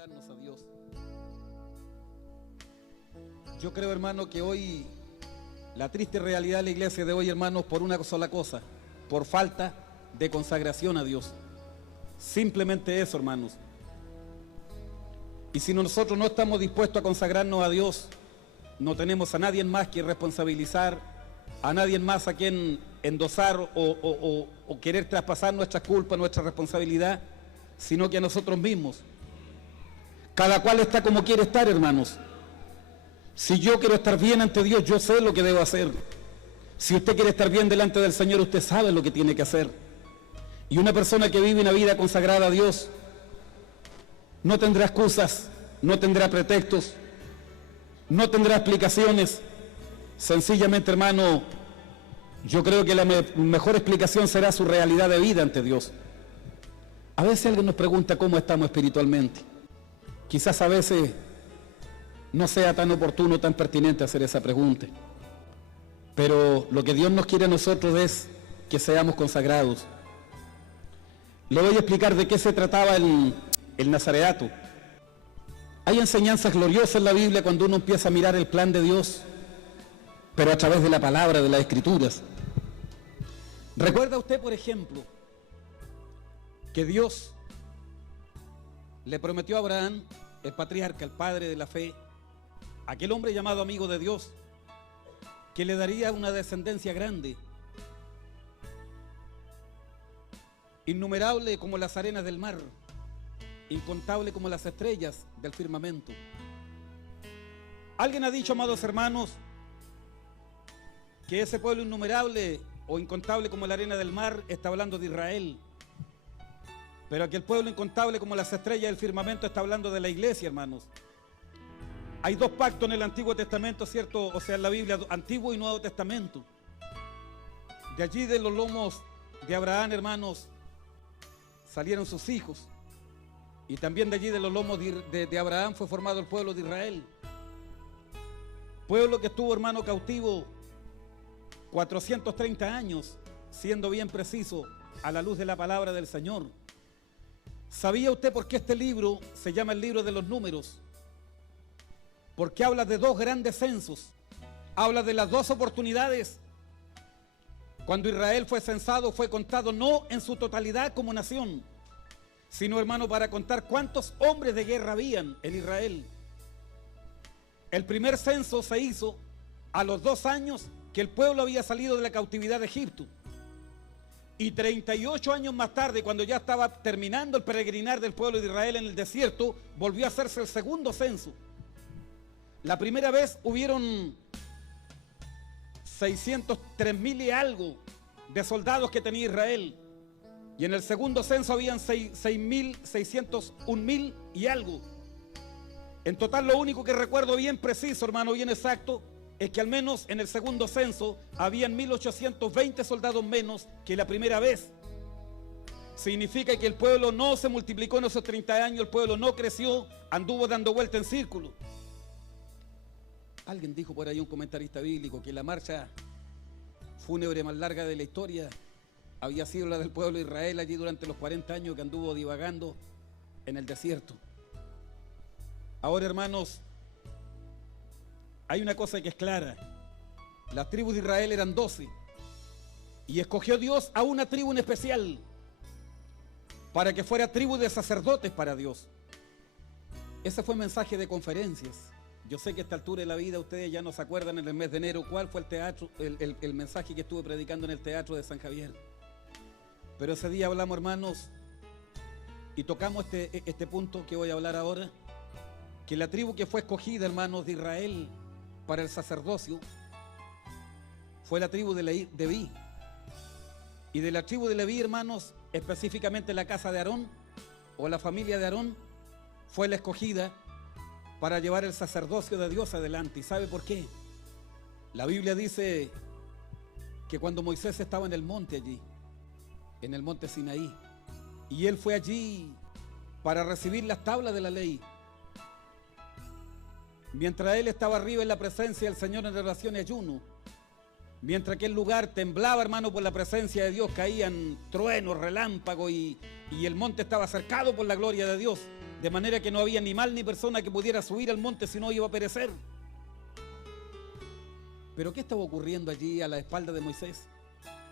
consagrarnos a Dios. Yo creo, hermano, que hoy la triste realidad de la iglesia de hoy, hermanos, por una sola cosa, por falta de consagración a Dios. Simplemente eso, hermanos. Y si nosotros no estamos dispuestos a consagrarnos a Dios, no tenemos a nadie más que responsabilizar, a nadie más a quien endosar o querer traspasar nuestras culpas, nuestra responsabilidad, sino que a nosotros mismos. Cada cual está como quiere estar, hermanos. Si yo quiero estar bien ante Dios, yo sé lo que debo hacer. Si usted quiere estar bien delante del Señor, usted sabe lo que tiene que hacer. Y una persona que vive una vida consagrada a Dios no tendrá excusas, no tendrá pretextos, no tendrá explicaciones. Sencillamente, hermano, yo creo que la mejor explicación será su realidad de vida ante Dios. A veces alguien nos pregunta cómo estamos espiritualmente. Quizás a veces no sea tan oportuno, tan pertinente hacer esa pregunta. Pero lo que Dios nos quiere a nosotros es que seamos consagrados. Le voy a explicar de qué se trataba el nazareato. Hay enseñanzas gloriosas en la Biblia cuando uno empieza a mirar el plan de Dios, pero a través de la palabra, de las Escrituras. ¿Recuerda usted, por ejemplo, que Dios le prometió a Abraham, el patriarca, el padre de la fe, aquel hombre llamado amigo de Dios, que le daría una descendencia grande, innumerable como las arenas del mar, incontable como las estrellas del firmamento? Alguien ha dicho, amados hermanos, que ese pueblo innumerable o incontable como la arena del mar está hablando de Israel, pero aquel pueblo incontable como las estrellas del firmamento está hablando de la iglesia, hermanos. Hay dos pactos en el Antiguo Testamento, ¿cierto? O sea, en la Biblia, Antiguo y Nuevo Testamento. De allí, de los lomos de Abraham, hermanos, salieron sus hijos. Y también de allí, de los lomos de Abraham, fue formado el pueblo de Israel. Pueblo que estuvo, hermano, cautivo 430 años, siendo bien preciso, a la luz de la palabra del Señor. ¿Sabía usted por qué este libro se llama el libro de los números? Porque habla de dos grandes censos, habla de las dos oportunidades. Cuando Israel fue censado, fue contado no en su totalidad como nación, sino, hermano, para contar cuántos hombres de guerra habían en Israel. El primer censo se hizo a los 2 años que el pueblo había salido de la cautividad de Egipto. Y 38 años más tarde, cuando ya estaba terminando el peregrinar del pueblo de Israel en el desierto, volvió a hacerse el segundo censo. La primera vez hubieron 603.000 y algo de soldados que tenía Israel. Y en el segundo censo habían 601.000 y algo. En total, lo único que recuerdo bien preciso, hermano, bien exacto, es que al menos en el segundo censo habían 1.820 soldados menos que la primera vez. Significa que el pueblo no se multiplicó en esos 30 años, el pueblo no creció, anduvo dando vuelta en círculo. Alguien dijo por ahí, un comentarista bíblico, que la marcha fúnebre más larga de la historia había sido la del pueblo de Israel allí durante los 40 años que anduvo divagando en el desierto. Ahora, hermanos, hay una cosa que es clara. Las tribus de Israel eran 12 y escogió Dios a una tribu en especial para que fuera tribu de sacerdotes para Dios. Ese fue el mensaje de conferencias. Yo sé que a esta altura de la vida ustedes ya no se acuerdan, en el mes de enero cuál fue el mensaje que estuve predicando en el teatro de San Javier. Pero ese día hablamos, hermanos, y tocamos este punto que voy a hablar ahora, que la tribu que fue escogida, hermanos, de Israel para el sacerdocio fue la tribu de Leví. Y de la tribu de Leví, hermanos, específicamente la casa de Aarón o la familia de Aarón fue la escogida para llevar el sacerdocio de Dios adelante. ¿Y sabe por qué? La Biblia dice que cuando Moisés estaba en el monte allí, en el monte Sinaí, y él fue allí para recibir las tablas de la ley, mientras él estaba arriba en la presencia del Señor en oración y ayuno, mientras aquel lugar temblaba, hermano, por la presencia de Dios, caían truenos, relámpagos y el monte estaba cercado por la gloria de Dios. de manera que no había animal ni persona que pudiera subir al monte, si no iba a perecer. Pero ¿qué estaba ocurriendo allí a la espalda de Moisés?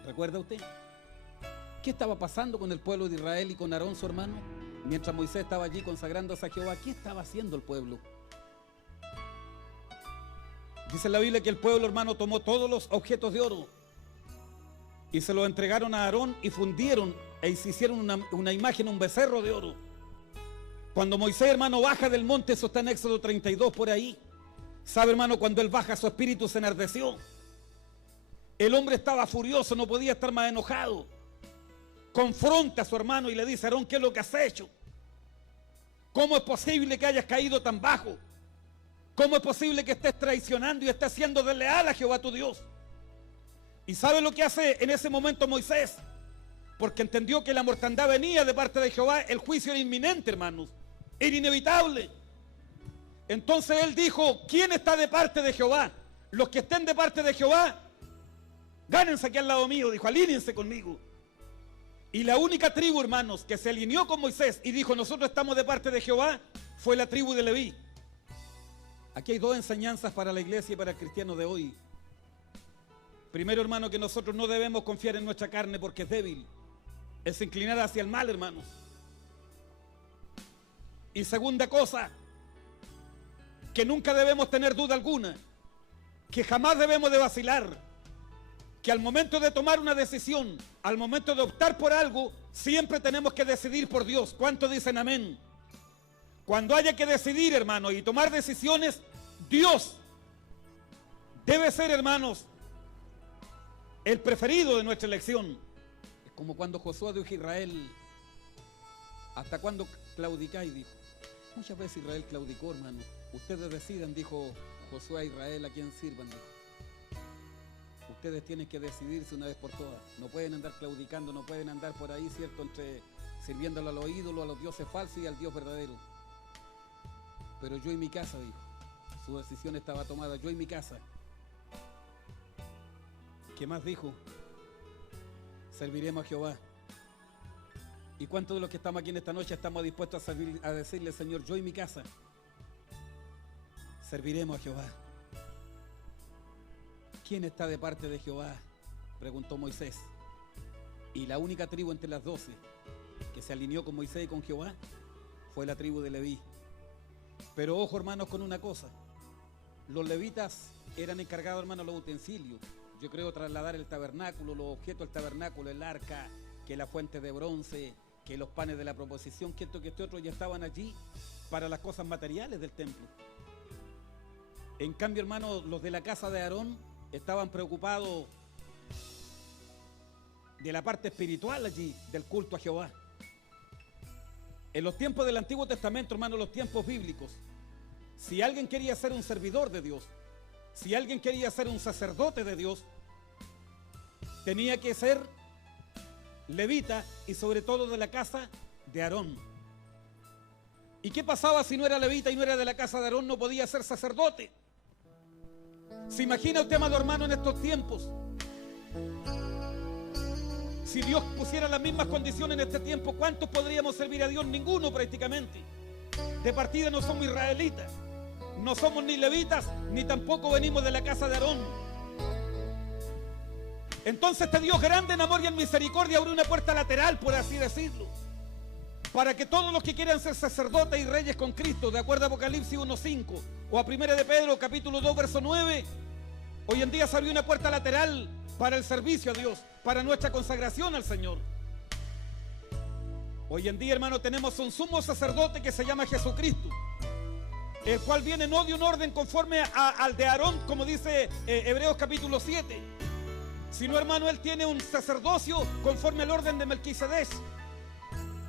¿Recuerda usted? ¿Qué estaba pasando con el pueblo de Israel y con Aarón, su hermano? Mientras Moisés estaba allí consagrándose a Jehová, ¿qué estaba haciendo el pueblo? Dice la Biblia que el pueblo, hermano, tomó todos los objetos de oro y se los entregaron a Aarón y fundieron e hicieron una imagen, un becerro de oro. Cuando Moisés, hermano, baja del monte, eso está en Éxodo 32 por ahí. ¿Sabe, hermano? Cuando él baja, su espíritu se enardeció. El hombre estaba furioso, no podía estar más enojado. Confronta a su hermano y le dice: Aarón, ¿qué es lo que has hecho? ¿Cómo es posible que hayas caído tan bajo? ¿Cómo es posible que estés traicionando y estés siendo desleal a Jehová tu Dios? ¿Y sabe lo que hace en ese momento Moisés? Porque entendió que la mortandad venía de parte de Jehová, el juicio era inminente, hermanos, era inevitable. Entonces él dijo: ¿quién está de parte de Jehová? Los que estén de parte de Jehová, gánense aquí al lado mío, dijo, alínense conmigo. Y la única tribu, hermanos, que se alineó con Moisés y dijo: nosotros estamos de parte de Jehová, fue la tribu de Leví. Aquí hay dos enseñanzas para la iglesia y para el cristiano de hoy. Primero, hermano, que nosotros no debemos confiar en nuestra carne porque es débil, es inclinada hacia el mal, hermanos. Y segunda cosa, que nunca debemos tener duda alguna, que jamás debemos de vacilar, que al momento de tomar una decisión, al momento de optar por algo, siempre tenemos que decidir por Dios. ¿Cuántos dicen amén? Cuando haya que decidir, hermanos, y tomar decisiones, Dios debe ser, hermanos, el preferido de nuestra elección. Es como cuando Josué dijo a Israel: ¿hasta cuándo claudicáis? Dijo. Muchas veces Israel claudicó, hermano. Ustedes decidan, dijo Josué a Israel, a quién sirvan, dijo. Ustedes tienen que decidirse una vez por todas. No pueden andar claudicando, no pueden andar por ahí, ¿cierto?, entre sirviéndolo a los ídolos, a los dioses falsos y al Dios verdadero. Pero yo y mi casa, dijo. Su decisión estaba tomada, yo y mi casa. ¿Qué más dijo? Serviremos a Jehová. ¿Y cuántos de los que estamos aquí en esta noche estamos dispuestos a decirle: Señor, yo y mi casa serviremos a Jehová? ¿Quién está de parte de Jehová?, preguntó Moisés. Y la única tribu entre las 12 que se alineó con Moisés y con Jehová fue la tribu de Leví. Pero ojo, hermanos, con una cosa: los levitas eran encargados, hermanos, de los utensilios. Yo creo trasladar el tabernáculo, los objetos del tabernáculo, el arca, que la fuente de bronce, que los panes de la proposición, que esto, que este otro, ya estaban allí para las cosas materiales del templo. En cambio, hermanos, los de la casa de Aarón estaban preocupados de la parte espiritual allí, del culto a Jehová. En los tiempos del Antiguo Testamento, hermanos, los tiempos bíblicos, si alguien quería ser un servidor de Dios, si alguien quería ser un sacerdote de Dios, tenía que ser levita y sobre todo de la casa de Aarón. ¿Y qué pasaba si no era levita y no era de la casa de Aarón? No podía ser sacerdote. ¿Se imagina usted, amado hermano, en estos tiempos? Si Dios pusiera las mismas condiciones en este tiempo, ¿cuántos podríamos servir a Dios? Ninguno, prácticamente. De partida no somos israelitas, no somos ni levitas, ni tampoco venimos de la casa de Aarón. Entonces este Dios grande en amor y en misericordia abre una puerta lateral, por así decirlo, para que todos los que quieran ser sacerdotes y reyes con Cristo, de acuerdo a Apocalipsis 1:5 o a 1 de Pedro capítulo 2 verso 9, hoy en día se abrió una puerta lateral para el servicio a Dios, para nuestra consagración al Señor. Hoy en día, hermano, tenemos un sumo sacerdote que se llama Jesucristo, el cual viene no de un orden conforme al de Aarón, como dice Hebreos capítulo 7, sino, hermano, él tiene un sacerdocio conforme al orden de Melquisedec.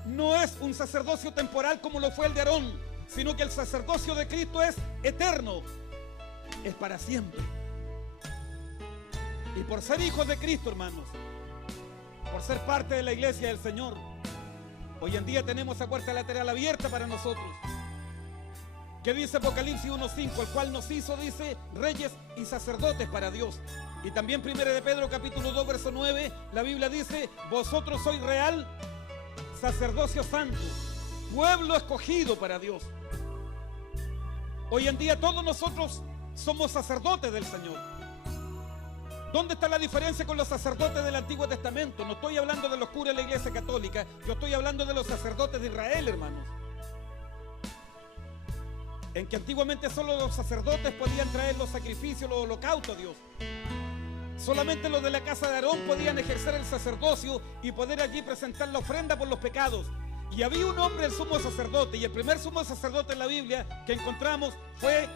No es un sacerdocio temporal como lo fue el de Aarón, sino que el sacerdocio de Cristo es eterno, es para siempre. Y por ser hijos de Cristo, hermanos, por ser parte de la iglesia del Señor, hoy en día tenemos esa puerta lateral abierta para nosotros. ¿Qué dice Apocalipsis 1:5? El cual nos hizo, dice, reyes y sacerdotes para Dios. Y también 1 de Pedro capítulo 2 verso 9, la Biblia dice: vosotros sois real sacerdocio santo, pueblo escogido para Dios. Hoy en día todos nosotros somos sacerdotes del Señor. ¿Dónde está la diferencia con los sacerdotes del Antiguo Testamento? No estoy hablando de los curas de la Iglesia Católica, yo estoy hablando de los sacerdotes de Israel, hermanos. En que antiguamente solo los sacerdotes podían traer los sacrificios, los holocaustos a Dios. Solamente los de la casa de Aarón podían ejercer el sacerdocio y poder allí presentar la ofrenda por los pecados. Y había un hombre, el sumo sacerdote, y el primer sumo sacerdote en la Biblia que encontramos fue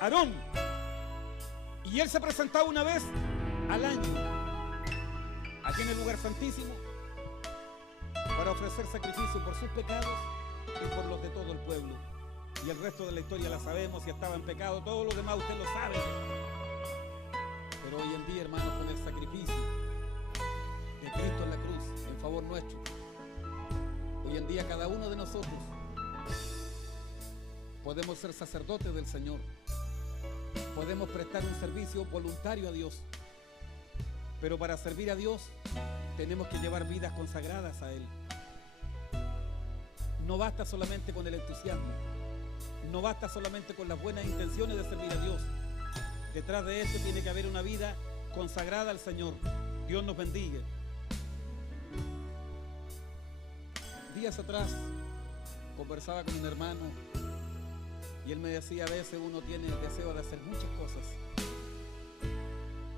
Aarón. Y él se presentaba una vez al año aquí en el lugar santísimo para ofrecer sacrificio por sus pecados y por los de todo el pueblo. Y el resto de la historia la sabemos, si estaba en pecado, todo lo demás usted lo sabe. Pero hoy en día, hermanos, con el sacrificio de Cristo en la cruz en favor nuestro, hoy en día cada uno de nosotros podemos ser sacerdotes del Señor. Podemos prestar un servicio voluntario a Dios. Pero para servir a Dios tenemos que llevar vidas consagradas a Él. No basta solamente con el entusiasmo. No basta solamente con las buenas intenciones de servir a Dios. Detrás de esto tiene que haber una vida consagrada al Señor. Dios nos bendiga. Días atrás conversaba con un hermano y él me decía, a veces uno tiene el deseo de hacer muchas cosas,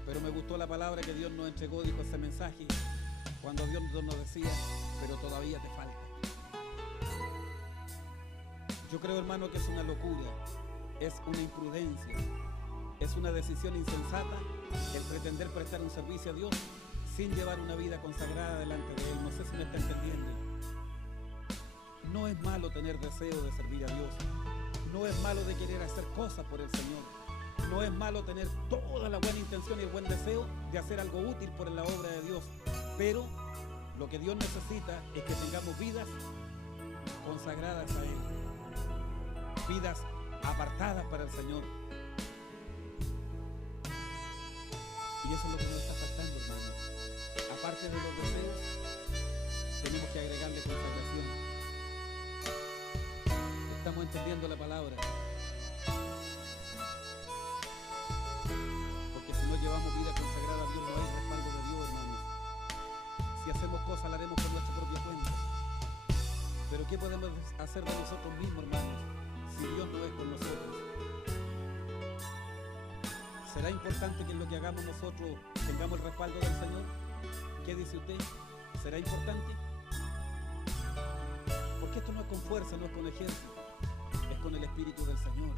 pero me gustó la palabra que Dios nos entregó, dijo ese mensaje, cuando Dios nos decía, pero todavía te falta. Yo creo, hermano, que es una locura, es una imprudencia, es una decisión insensata el pretender prestar un servicio a Dios sin llevar una vida consagrada delante de Él. No sé si me está entendiendo. No es malo tener deseo de servir a Dios. No es malo de querer hacer cosas por el Señor. No es malo tener toda la buena intención y el buen deseo de hacer algo útil por la obra de Dios. Pero lo que Dios necesita es que tengamos vidas consagradas a Él. Vidas apartadas para el Señor. Y eso es lo que nos está faltando, hermano. Aparte de los deseos, tenemos que agregarle consagración. Estamos entendiendo la palabra. Porque si no llevamos vida consagrada a Dios, no hay respaldo de Dios, hermano. Si hacemos cosas, la haremos por nuestra propia cuenta. Pero ¿qué podemos hacer de nosotros mismos, hermanos, si Dios no es con nosotros? ¿Será importante que en lo que hagamos nosotros tengamos el respaldo del Señor? ¿Qué dice usted? ¿Será importante? Porque esto no es con fuerza, no es con ejército, es con el Espíritu del Señor.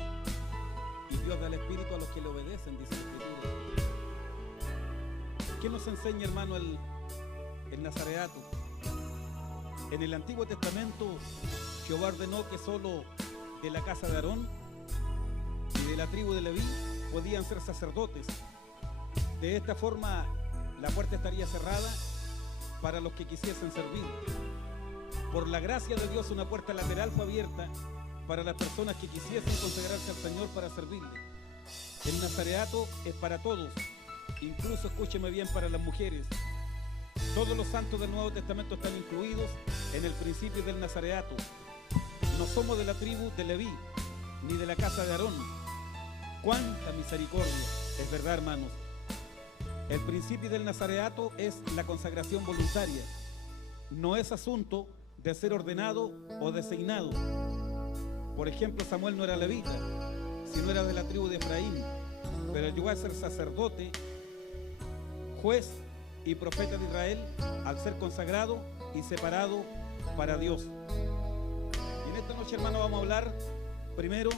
Y Dios da el Espíritu a los que le obedecen, dice la Escritura. ¿Qué nos enseña, hermano, el nazareato? En el Antiguo Testamento, Jehová ordenó que solo de la casa de Aarón y de la tribu de Leví podían ser sacerdotes. De esta forma la puerta estaría cerrada para los que quisiesen servir. Por la gracia de Dios, una puerta lateral fue abierta para las personas que quisiesen consagrarse al Señor para servirle. El nazareato es para todos, incluso, escúcheme bien, para las mujeres. Todos los santos del Nuevo Testamento están incluidos en el principio del nazareato. No somos de la tribu de Leví, ni de la casa de Aarón. ¡Cuánta misericordia! Es verdad, hermanos. El principio del nazareato es la consagración voluntaria. No es asunto de ser ordenado o designado. Por ejemplo, Samuel no era levita, sino era de la tribu de Efraín, pero llegó a ser sacerdote, juez y profeta de Israel al ser consagrado y separado para Dios. Y en esta noche, hermano, vamos a hablar primero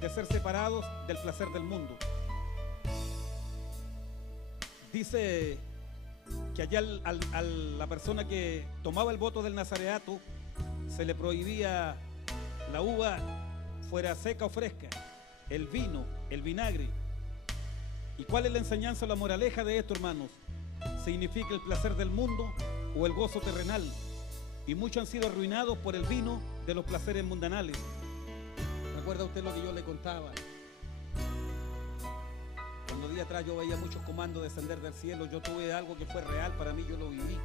de ser separados del placer del mundo. Dice que allá a la persona que tomaba el voto del nazareato se le prohibía la uva, fuera seca o fresca, el vino, el vinagre. ¿Y cuál es la enseñanza o la moraleja de esto, hermanos? Significa el placer del mundo o el gozo terrenal. Y muchos han sido arruinados por el vino de los placeres mundanales. ¿Recuerda usted lo que yo le contaba? Cuando día atrás yo veía muchos comandos descender del cielo, yo tuve algo que fue real para mí, yo lo viví.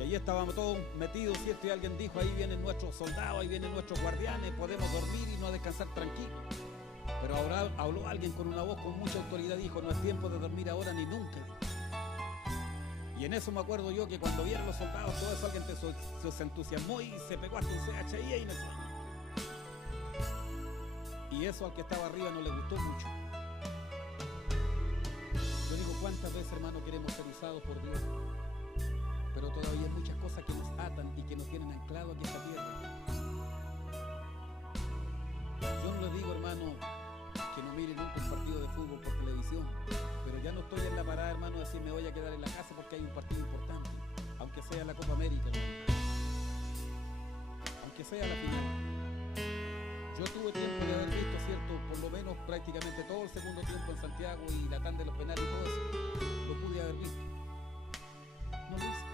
Y ahí estábamos todos metidos, ¿cierto? Y alguien dijo, ahí vienen nuestros soldados, ahí vienen nuestros guardianes, podemos dormir y no descansar tranquilos. Pero ahora habló alguien con una voz con mucha autoridad, dijo, no es tiempo de dormir ahora ni nunca. Y en eso me acuerdo yo que cuando vieron los soldados, todo eso alguien se entusiasmó y se pegó hasta un CHI ahí en el sueño. Y eso al que estaba arriba no le gustó mucho. Yo digo, ¿cuántas veces, hermano, queremos ser usados por Dios? Pero todavía hay muchas cosas que nos atan y que nos tienen anclados aquí en esta tierra. Yo no les digo, hermano, que no miren nunca un partido de fútbol por televisión, pero ya no estoy en la parada, hermano, de decir me voy a quedar en la casa porque hay un partido importante, aunque sea la Copa América, hermano. Aunque sea la final. Yo tuve tiempo de haber visto, cierto, por lo menos prácticamente todo el segundo tiempo en Santiago y la tanda de los penales y todo eso, lo pude haber visto. No lo hice.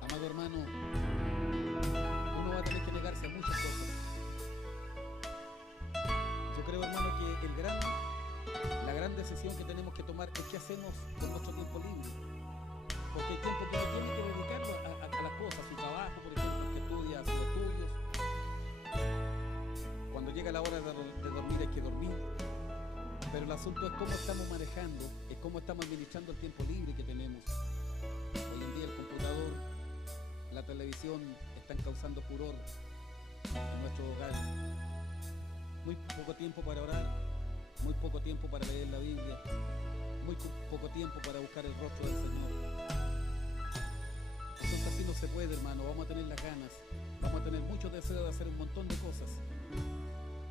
Amado hermano, uno va a tener que negarse a muchas cosas. Yo creo, hermano, que la gran decisión que tenemos que tomar es qué hacemos con nuestro tiempo libre. Porque hay tiempo que uno tiene que dedicarlo a las cosas, a su trabajo, por ejemplo, el que estudia, a sus estudios. Cuando llega la hora de dormir hay que dormir. Pero el asunto es cómo estamos manejando, es cómo estamos administrando el tiempo libre que tenemos. Hoy en día el computador, la televisión están causando furor en nuestros hogares. Muy poco tiempo para orar, muy poco tiempo para leer la Biblia, muy poco tiempo para buscar el rostro del Señor. Entonces así no se puede, hermano. Vamos a tener las ganas, vamos a tener mucho deseo de hacer un montón de cosas,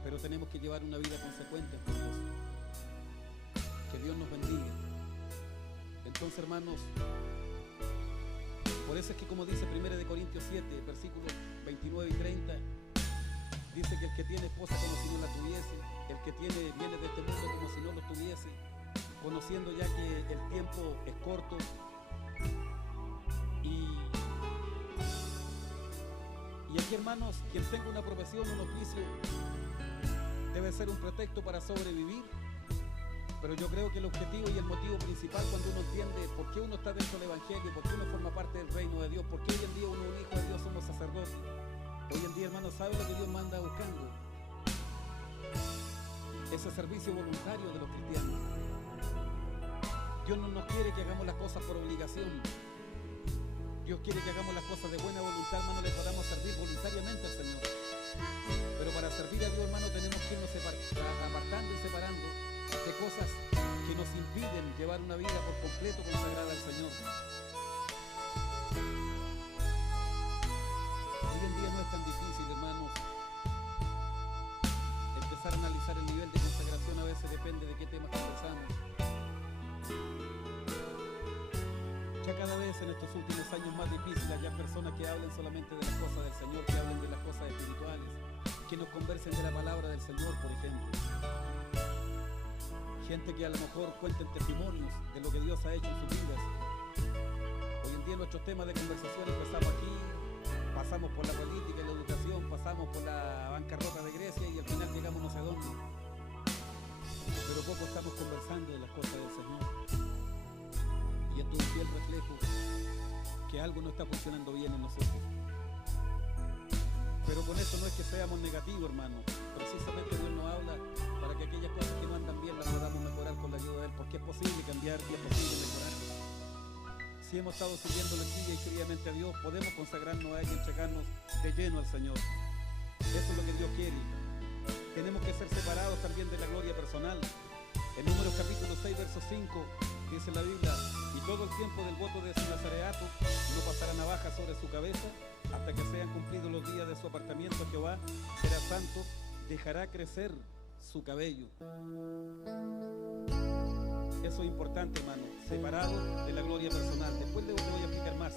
pero tenemos que llevar una vida consecuente, hermanos. Que Dios nos bendiga. Entonces, hermanos, por eso es que, como dice 1 Corintios 7, versículos 29 y 30, dice que el que tiene esposa como si no la tuviese, el que tiene bienes de este mundo como si no los tuviese, conociendo ya que el tiempo es corto. Y aquí, hermanos, quien tenga una profesión, un oficio, debe ser un pretexto para sobrevivir. Pero yo creo que el objetivo y el motivo principal, cuando uno entiende por qué uno está dentro del Evangelio, por qué uno forma parte del reino de Dios, por qué hoy en día uno es un hijo de Dios, somos sacerdotes. Hoy en día, hermanos, ¿sabe lo que Dios manda buscando? Ese servicio voluntario de los cristianos. Dios no nos quiere que hagamos las cosas por obligación. Dios quiere que hagamos las cosas de buena voluntad, hermano, le podamos servir voluntariamente al Señor. Pero para servir a Dios, hermano, tenemos que irnos apartando y separando de cosas que nos impiden llevar una vida por completo consagrada al Señor. Hoy en día no es tan difícil, hermanos. Empezar a analizar el nivel de consagración a veces depende de qué temas conversamos. Ya cada vez en estos últimos años más difíciles hay personas que hablen solamente de las cosas del Señor, que hablen de las cosas espirituales, que nos conversen de la palabra del Señor, por ejemplo. Gente que a lo mejor cuenten testimonios de lo que Dios ha hecho en sus vidas. Hoy en día nuestros temas de conversación empezamos aquí, pasamos por la política y la educación, pasamos por la bancarrota de Grecia y al final llegamos no sé dónde. Pero poco estamos conversando de las cosas del Señor. Y esto es un fiel reflejo que algo no está funcionando bien en nosotros. Pero con esto no es que seamos negativos, hermano. Precisamente Dios nos habla para que aquellas cosas que no andan bien las podamos mejorar con la ayuda de Él, porque es posible cambiar y es posible mejorar. Si hemos estado sirviéndole chilla y fríamente a Dios, podemos consagrarnos a Él y entregarnos de lleno al Señor. Eso es lo que Dios quiere. Tenemos que ser separados también de la gloria personal. En Números capítulo 6, verso 5, dice la Biblia: y todo el tiempo del voto de su nazareato no pasará navaja sobre su cabeza hasta que sean cumplidos los días de su apartamiento a Jehová, será santo, dejará crecer su cabello. Eso es importante, hermano, separado de la gloria personal. Después le voy a explicar más.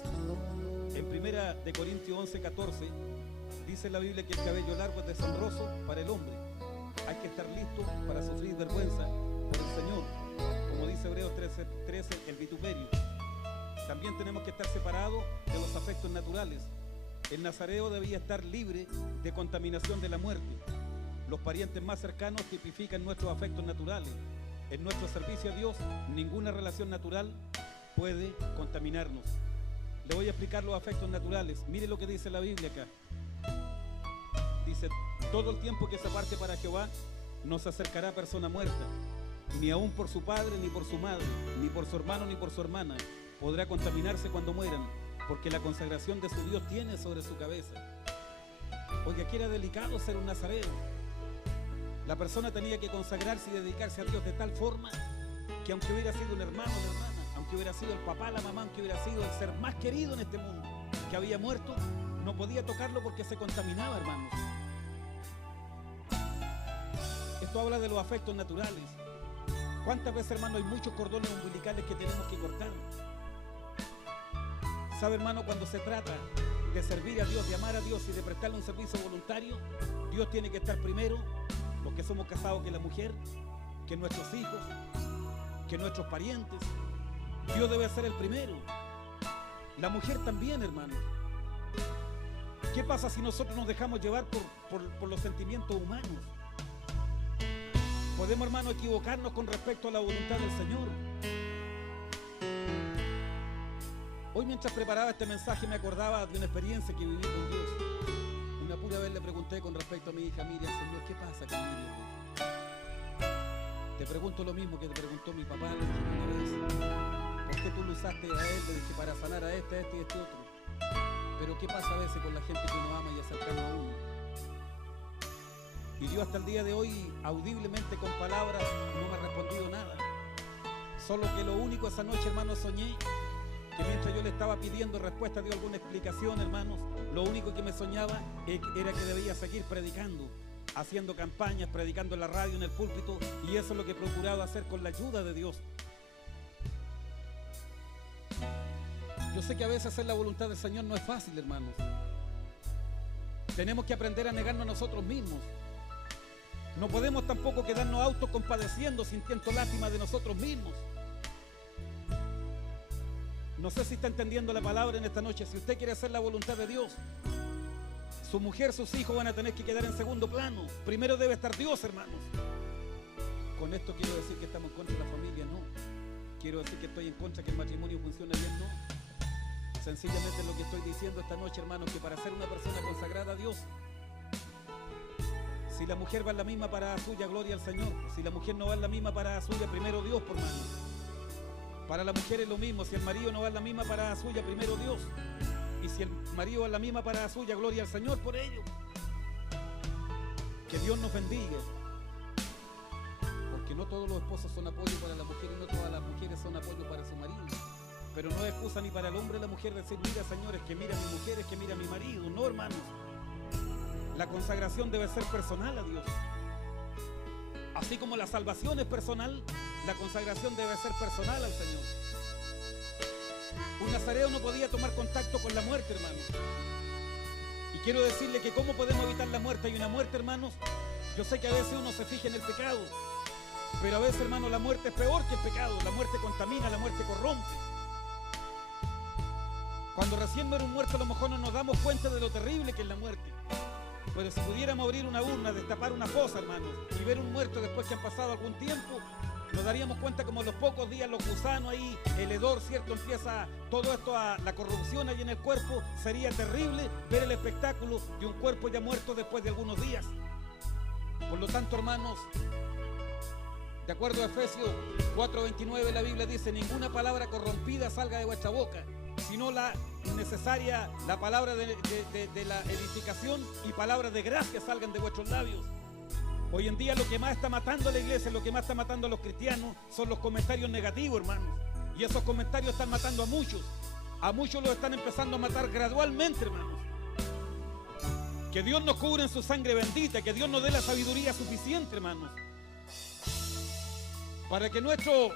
En 1 Corintios 11, 14 dice la Biblia que el cabello largo es deshonroso para el hombre. Hay que estar listo para sufrir vergüenza por el Señor. Como dice Hebreos 13, el vituperio. También tenemos que estar separados de los afectos naturales. El nazareo debía estar libre de contaminación de la muerte. Los parientes más cercanos tipifican nuestros afectos naturales. En nuestro servicio a Dios, ninguna relación natural puede contaminarnos. Le voy a explicar los afectos naturales. Mire lo que dice la Biblia acá. Dice, todo el tiempo que se aparte para Jehová, no se acercará persona muerta, ni aun por su padre, ni por su madre, ni por su hermano, ni por su hermana. Podrá contaminarse cuando mueran, porque la consagración de su Dios tiene sobre su cabeza. Oiga, que era delicado ser un nazareo. La persona tenía que consagrarse y dedicarse a Dios de tal forma que aunque hubiera sido un hermano o una hermana, aunque hubiera sido el papá, la mamá, aunque hubiera sido el ser más querido en este mundo que había muerto, no podía tocarlo porque se contaminaba, hermanos. Esto habla de los afectos naturales. ¿Cuántas veces, hermano, hay muchos cordones umbilicales que tenemos que cortar? ¿Sabe, hermano? Cuando se trata de servir a Dios, de amar a Dios y de prestarle un servicio voluntario, Dios tiene que estar primero, los que somos casados, que la mujer, que nuestros hijos, que nuestros parientes. Dios debe ser el primero. La mujer también, hermano. ¿Qué pasa si nosotros nos dejamos llevar por los sentimientos humanos? Podemos, hermano, equivocarnos con respecto a la voluntad del Señor. Hoy, mientras preparaba este mensaje, me acordaba de una experiencia que viví con Dios. Una pura vez le pregunté con respecto a mi hija Miriam: Señor, ¿qué pasa con Miriam? Te pregunto lo mismo que te preguntó mi papá, le dije una vez. ¿Por qué tú lo usaste a él? Le dije, para sanar a este y este otro. Pero ¿qué pasa a veces con la gente que uno ama y acercarnos a uno? Y Dios hasta el día de hoy, audiblemente con palabras, no me ha respondido nada. Solo que lo único esa noche, hermanos, soñé que mientras yo le estaba pidiendo respuesta, dio alguna explicación, hermanos, lo único que me soñaba era que debía seguir predicando, haciendo campañas, predicando en la radio, en el púlpito, y eso es lo que he procurado hacer con la ayuda de Dios. Yo sé que a veces hacer la voluntad del Señor no es fácil, hermanos. Tenemos que aprender a negarnos a nosotros mismos. No podemos tampoco quedarnos autocompadeciendo, sintiendo lástima de nosotros mismos. No sé si está entendiendo la palabra en esta noche. Si usted quiere hacer la voluntad de Dios, su mujer, sus hijos van a tener que quedar en segundo plano. Primero debe estar Dios, hermanos. Con esto quiero decir que estamos en contra de la familia, no. Quiero decir que estoy en contra que el matrimonio funcione bien, no. Sencillamente lo que estoy diciendo esta noche, hermanos, que para ser una persona consagrada a Dios, si la mujer va en la misma parada suya, gloria al Señor. Si la mujer no va en la misma parada suya, primero Dios, por mano. Para la mujer es lo mismo. Si el marido no va en la misma parada suya, primero Dios. Y si el marido va en la misma parada suya, gloria al Señor por ello. Que Dios nos bendiga. Porque no todos los esposos son apoyo para la mujer y no todas las mujeres son apoyo para su marido. Pero no es excusa ni para el hombre y la mujer decir, mira, señores, que mira a mi mujer, es que mira a mi marido. No, hermanos. La consagración debe ser personal a Dios. Así como la salvación es personal, la consagración debe ser personal al Señor. Un nazareo no podía tomar contacto con la muerte, hermanos. Y quiero decirle que cómo podemos evitar la muerte. Hay una muerte, hermanos. Yo sé que a veces uno se fija en el pecado, pero a veces, hermanos, la muerte es peor que el pecado. La muerte contamina, la muerte corrompe. Cuando recién muere un muerto, a lo mejor no nos damos cuenta de lo terrible que es la muerte. Pero si pudiéramos abrir una urna, destapar una fosa, hermanos, y ver un muerto después que han pasado algún tiempo, nos daríamos cuenta como a los pocos días los gusanos ahí, el hedor, ¿cierto? Empieza todo esto, la corrupción ahí en el cuerpo. Sería terrible ver el espectáculo de un cuerpo ya muerto después de algunos días. Por lo tanto, hermanos, de acuerdo a Efesios 4:29, la Biblia dice, ninguna palabra corrompida salga de vuestra boca, sino la necesaria, la palabra de la edificación y palabras de gracia salgan de vuestros labios. Hoy en día lo que más está matando a la iglesia, lo que más está matando a los cristianos son los comentarios negativos, hermanos. Y esos comentarios están matando a muchos. A muchos los están empezando a matar gradualmente, hermanos. Que Dios nos cubra en su sangre bendita, que Dios nos dé la sabiduría suficiente, hermanos, para que nuestro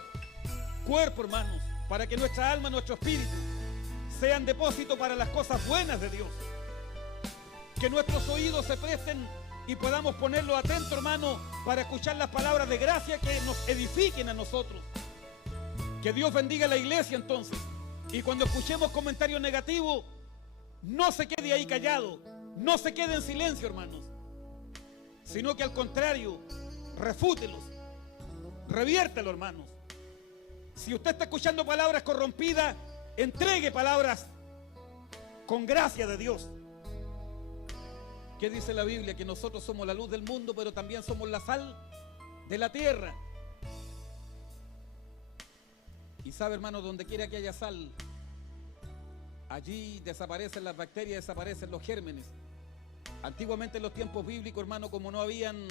cuerpo, hermanos, para que nuestra alma, nuestro espíritu sean depósito para las cosas buenas de Dios. Que nuestros oídos se presten y podamos ponerlos atentos, hermano, para escuchar las palabras de gracia que nos edifiquen a nosotros. Que Dios bendiga a la iglesia entonces. Y cuando escuchemos comentarios negativos, no se quede ahí callado, no se quede en silencio, hermanos, sino que al contrario, refútelos, reviértelo, hermanos. Si usted está escuchando palabras corrompidas, entregue palabras con gracia de Dios. ¿Qué dice la Biblia? Que nosotros somos la luz del mundo, pero también somos la sal de la tierra. Y sabe, hermano, donde quiera que haya sal, allí desaparecen las bacterias, desaparecen los gérmenes. Antiguamente en los tiempos bíblicos, hermano, como no habían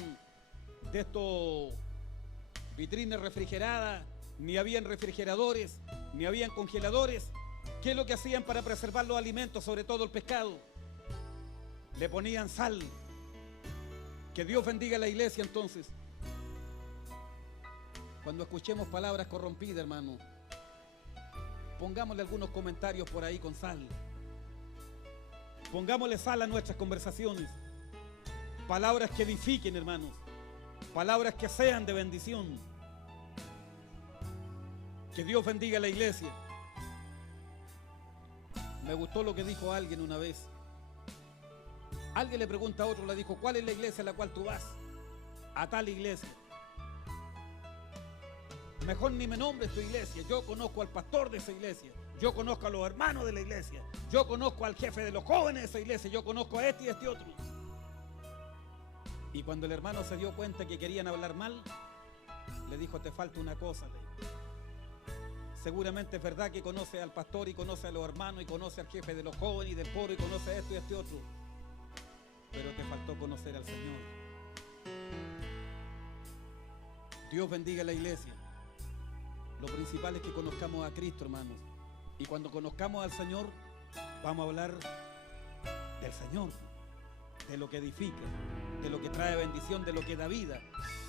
de estos vitrinas refrigeradas, ni habían refrigeradores, ni habían congeladores, ¿qué es lo que hacían para preservar los alimentos, sobre todo el pescado? Le ponían sal. Que Dios bendiga a la iglesia entonces. Cuando escuchemos palabras corrompidas, hermano, pongámosle algunos comentarios por ahí con sal. Pongámosle sal a nuestras conversaciones. Palabras que edifiquen, hermanos. Palabras que sean de bendición. Que Dios bendiga a la iglesia. Me gustó lo que dijo alguien una vez. Alguien le pregunta a otro, le dijo, ¿cuál es la iglesia a la cual tú vas? A tal iglesia. Mejor ni me nombres tu iglesia. Yo conozco al pastor de esa iglesia. Yo conozco a los hermanos de la iglesia. Yo conozco al jefe de los jóvenes de esa iglesia. Yo conozco a este y a este otro. Y cuando el hermano se dio cuenta que querían hablar mal, le dijo, te falta una cosa. Seguramente es verdad que conoce al pastor y conoce a los hermanos y conoce al jefe de los jóvenes y del coro y conoce a esto y a este otro. Pero te faltó conocer al Señor. Dios bendiga a la iglesia. Lo principal es que conozcamos a Cristo, hermanos. Y cuando conozcamos al Señor, vamos a hablar del Señor, de lo que edifica, de lo que trae bendición, de lo que da vida.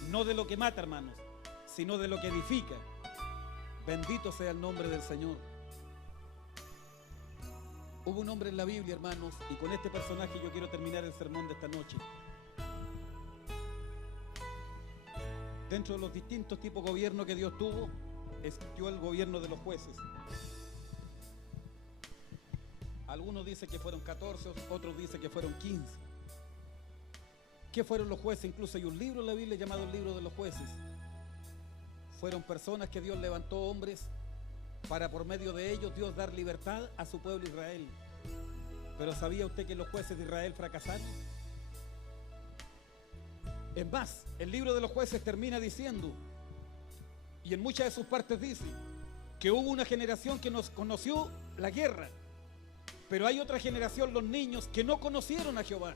No de lo que mata, hermanos, sino de lo que edifica. Bendito sea el nombre del Señor. Hubo un hombre en la Biblia, hermanos, y con este personaje yo quiero terminar el sermón de esta noche. Dentro de los distintos tipos de gobierno que Dios tuvo, existió el gobierno de los jueces. Algunos dicen que fueron 14, otros dicen que fueron 15. ¿Qué fueron los jueces? Incluso hay un libro en la Biblia llamado el libro de los jueces. Fueron personas que Dios levantó, hombres, para por medio de ellos Dios dar libertad a su pueblo Israel. Pero ¿sabía usted que los jueces de Israel fracasaron? Es más, el libro de los jueces termina diciendo, y en muchas de sus partes dice, que hubo una generación que nos conoció la guerra, pero hay otra generación, los niños, que no conocieron a Jehová.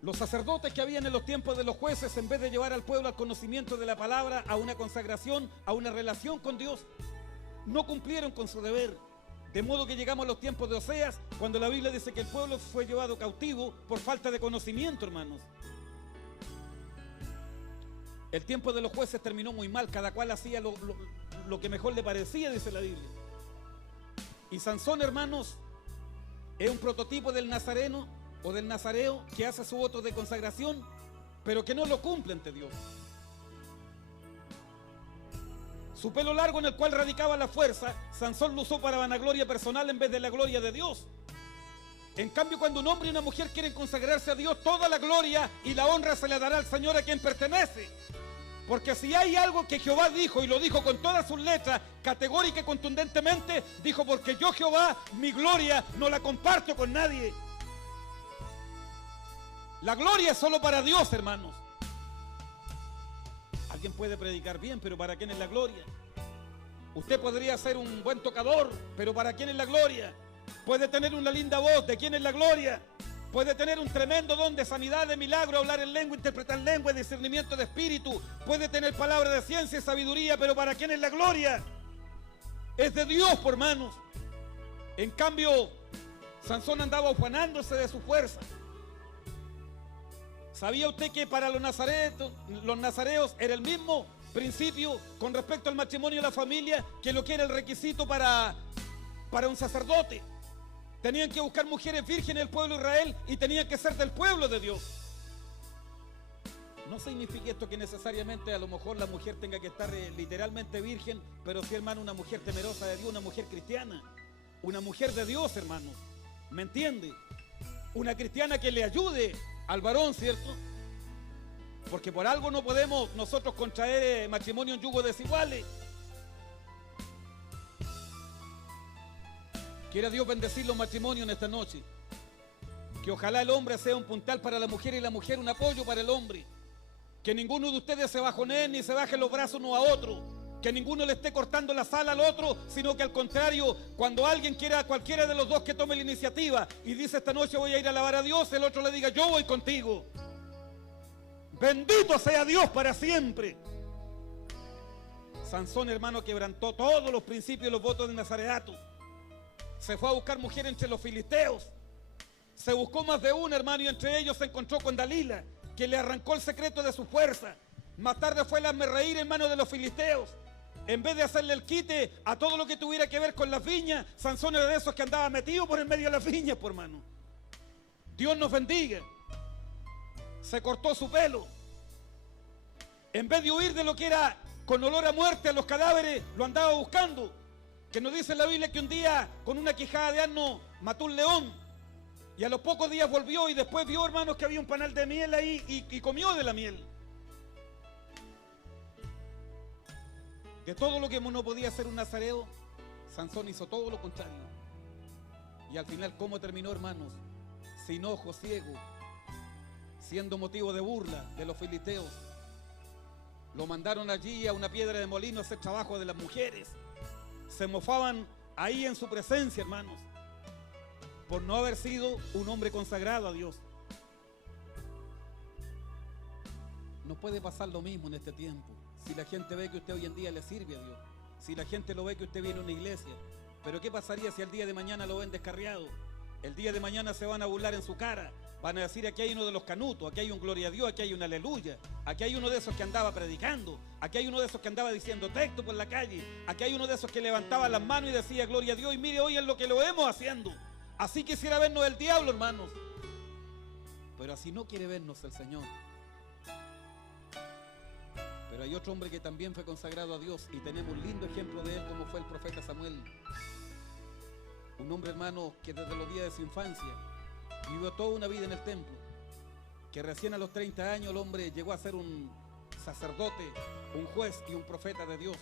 Los sacerdotes que habían en los tiempos de los jueces, en vez de llevar al pueblo al conocimiento de la palabra, a una consagración, a una relación con Dios, no cumplieron con su deber. De modo que llegamos a los tiempos de Oseas, cuando la Biblia dice que el pueblo fue llevado cautivo por falta de conocimiento, hermanos. El tiempo de los jueces terminó muy mal, cada cual hacía lo que mejor le parecía, dice la Biblia. Y Sansón, hermanos, es un prototipo del nazareno o del nazareo que hace su voto de consagración, pero que no lo cumple ante Dios. Su pelo largo, en el cual radicaba la fuerza, Sansón lo usó para vanagloria personal en vez de la gloria de Dios. En cambio, cuando un hombre y una mujer quieren consagrarse a Dios, toda la gloria y la honra se le dará al Señor a quien pertenece. Porque si hay algo que Jehová dijo, y lo dijo con todas sus letras, categórica y contundentemente, dijo, porque yo Jehová, mi gloria, no la comparto con nadie. La gloria es solo para Dios, hermanos. Alguien puede predicar bien, pero ¿para quién es la gloria? Usted podría ser un buen tocador, pero ¿para quién es la gloria? Puede tener una linda voz, ¿de quién es la gloria? Puede tener un tremendo don de sanidad, de milagro, hablar en lengua, interpretar lengua, discernimiento de espíritu. Puede tener palabra de ciencia y sabiduría, pero ¿para quién es la gloria? Es de Dios, por hermanos. En cambio, Sansón andaba ufanándose de su fuerza. ¿Sabía usted que para los nazareos era el mismo principio con respecto al matrimonio y la familia que lo que era el requisito para un sacerdote? Tenían que buscar mujeres vírgenes del pueblo de Israel y tenían que ser del pueblo de Dios. No significa esto que necesariamente a lo mejor la mujer tenga que estar literalmente virgen, pero sí, hermano, una mujer temerosa de Dios, una mujer cristiana, una mujer de Dios, hermano. ¿Me entiende? Una cristiana que le ayude al varón, ¿cierto? Porque por algo no podemos nosotros contraer matrimonio en yugos desiguales. Quiera Dios bendecir los matrimonios en esta noche. Que ojalá el hombre sea un puntal para la mujer y la mujer un apoyo para el hombre. Que ninguno de ustedes se bajonee ni se baje los brazos uno a otro. Que ninguno le esté cortando la sala al otro, sino que al contrario, cuando alguien quiera, cualquiera de los dos que tome la iniciativa y dice esta noche voy a ir a alabar a Dios, el otro le diga yo voy contigo. Bendito sea Dios para siempre. Sansón, hermano, quebrantó todos los principios y los votos de Nazareato. Se fue a buscar mujer entre los filisteos. Se buscó más de una, hermano, y entre ellos se encontró con Dalila, que le arrancó el secreto de su fuerza. Más tarde fue el hazmerreír en manos de los filisteos. En vez de hacerle el quite a todo lo que tuviera que ver con las viñas, Sansón era de esos que andaba metido por en medio de las viñas, por hermano. Dios nos bendiga. Se cortó su pelo. En vez de huir de lo que era con olor a muerte a los cadáveres, lo andaba buscando. Que nos dice la Biblia que un día con una quijada de asno mató un león. Y a los pocos días volvió y después vio, hermanos, que había un panal de miel ahí y comió de la miel. De todo lo que no podía hacer un nazareo, Sansón hizo todo lo contrario. Y al final, ¿cómo terminó, hermanos? Sin ojo, ciego, siendo motivo de burla de los filisteos. Lo mandaron allí a una piedra de molino a hacer trabajo de las mujeres. Se mofaban ahí en su presencia, hermanos, por no haber sido un hombre consagrado a Dios. No puede pasar lo mismo en este tiempo. Si la gente ve que usted hoy en día le sirve a Dios, si la gente lo ve que usted viene a una iglesia, pero ¿qué pasaría si el día de mañana lo ven descarriado? El día de mañana se van a burlar en su cara, van a decir aquí hay uno de los canutos, aquí hay un gloria a Dios, aquí hay un aleluya, aquí hay uno de esos que andaba predicando, aquí hay uno de esos que andaba diciendo texto por la calle, aquí hay uno de esos que levantaba las manos y decía gloria a Dios, y mire hoy en lo que lo vemos haciendo. Así quisiera vernos el diablo, hermanos, pero así no quiere vernos el Señor. Pero hay otro hombre que también fue consagrado a Dios y tenemos un lindo ejemplo de él, como fue el profeta Samuel. Un hombre, hermano, que desde los días de su infancia vivió toda una vida en el templo, que recién a los 30 años el hombre llegó a ser un sacerdote, un juez y un profeta de Dios.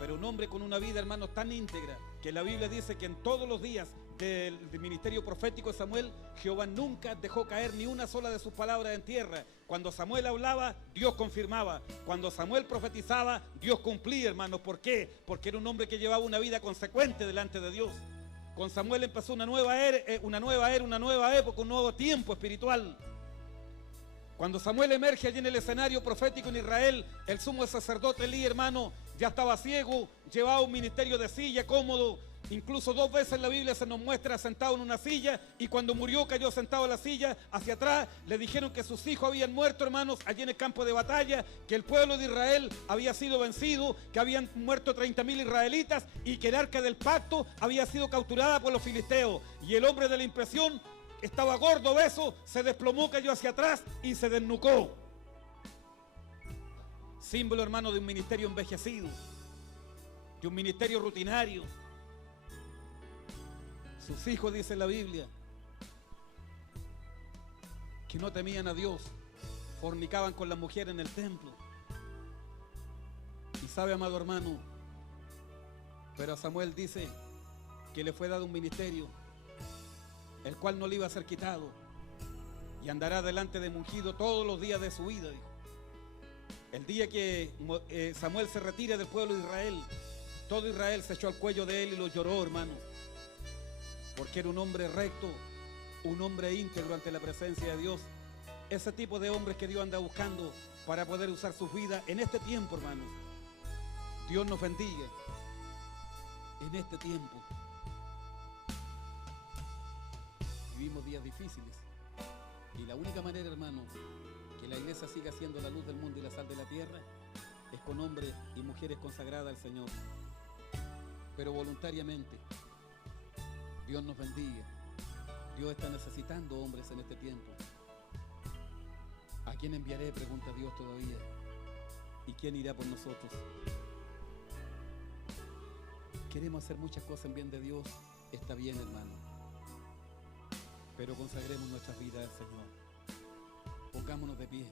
Pero un hombre con una vida, hermano, tan íntegra, que la Biblia dice que en todos los días del ministerio profético de Samuel, Jehová nunca dejó caer ni una sola de sus palabras en tierra. Cuando Samuel hablaba, Dios confirmaba. Cuando Samuel profetizaba, Dios cumplía, hermanos. ¿Por qué? Porque era un hombre que llevaba una vida consecuente delante de Dios. Con Samuel empezó una nueva era, una nueva época, un nuevo tiempo espiritual. Cuando Samuel emerge allí en el escenario profético en Israel, el sumo sacerdote Elí, hermano, ya estaba ciego, llevaba un ministerio de silla cómodo. Incluso 2 veces en la Biblia se nos muestra sentado en una silla, y cuando murió cayó sentado en la silla hacia atrás. Le dijeron que sus hijos habían muerto, hermanos, allí en el campo de batalla, que el pueblo de Israel había sido vencido, que habían muerto 30.000 israelitas y que el arca del pacto había sido capturada por los filisteos. Y el hombre de la impresión estaba gordo, obeso, se desplomó, cayó hacia atrás y se desnucó. Símbolo, hermano, de un ministerio envejecido, de un ministerio rutinario. Sus hijos, dice la Biblia, que no temían a Dios, fornicaban con las mujeres en el templo. Y sabe, amado hermano, pero a Samuel dice que le fue dado un ministerio, el cual no le iba a ser quitado, y andará delante de ungido todos los días de su vida, dijo. El día que Samuel se retira del pueblo de Israel, todo Israel se echó al cuello de él y lo lloró, hermano, porque era un hombre recto, un hombre íntegro ante la presencia de Dios. Ese tipo de hombres que Dios anda buscando para poder usar sus vidas en este tiempo, hermanos. Dios nos bendiga en este tiempo. Vivimos días difíciles y la única manera, hermanos, que la iglesia siga siendo la luz del mundo y la sal de la tierra es con hombres y mujeres consagradas al Señor, pero voluntariamente. Dios nos bendiga. Dios está necesitando hombres en este tiempo. ¿A quién enviaré?, pregunta Dios todavía. ¿Y quién irá por nosotros? Queremos hacer muchas cosas en bien de Dios. Está bien, hermano, pero consagremos nuestras vidas al Señor. Pongámonos de pie.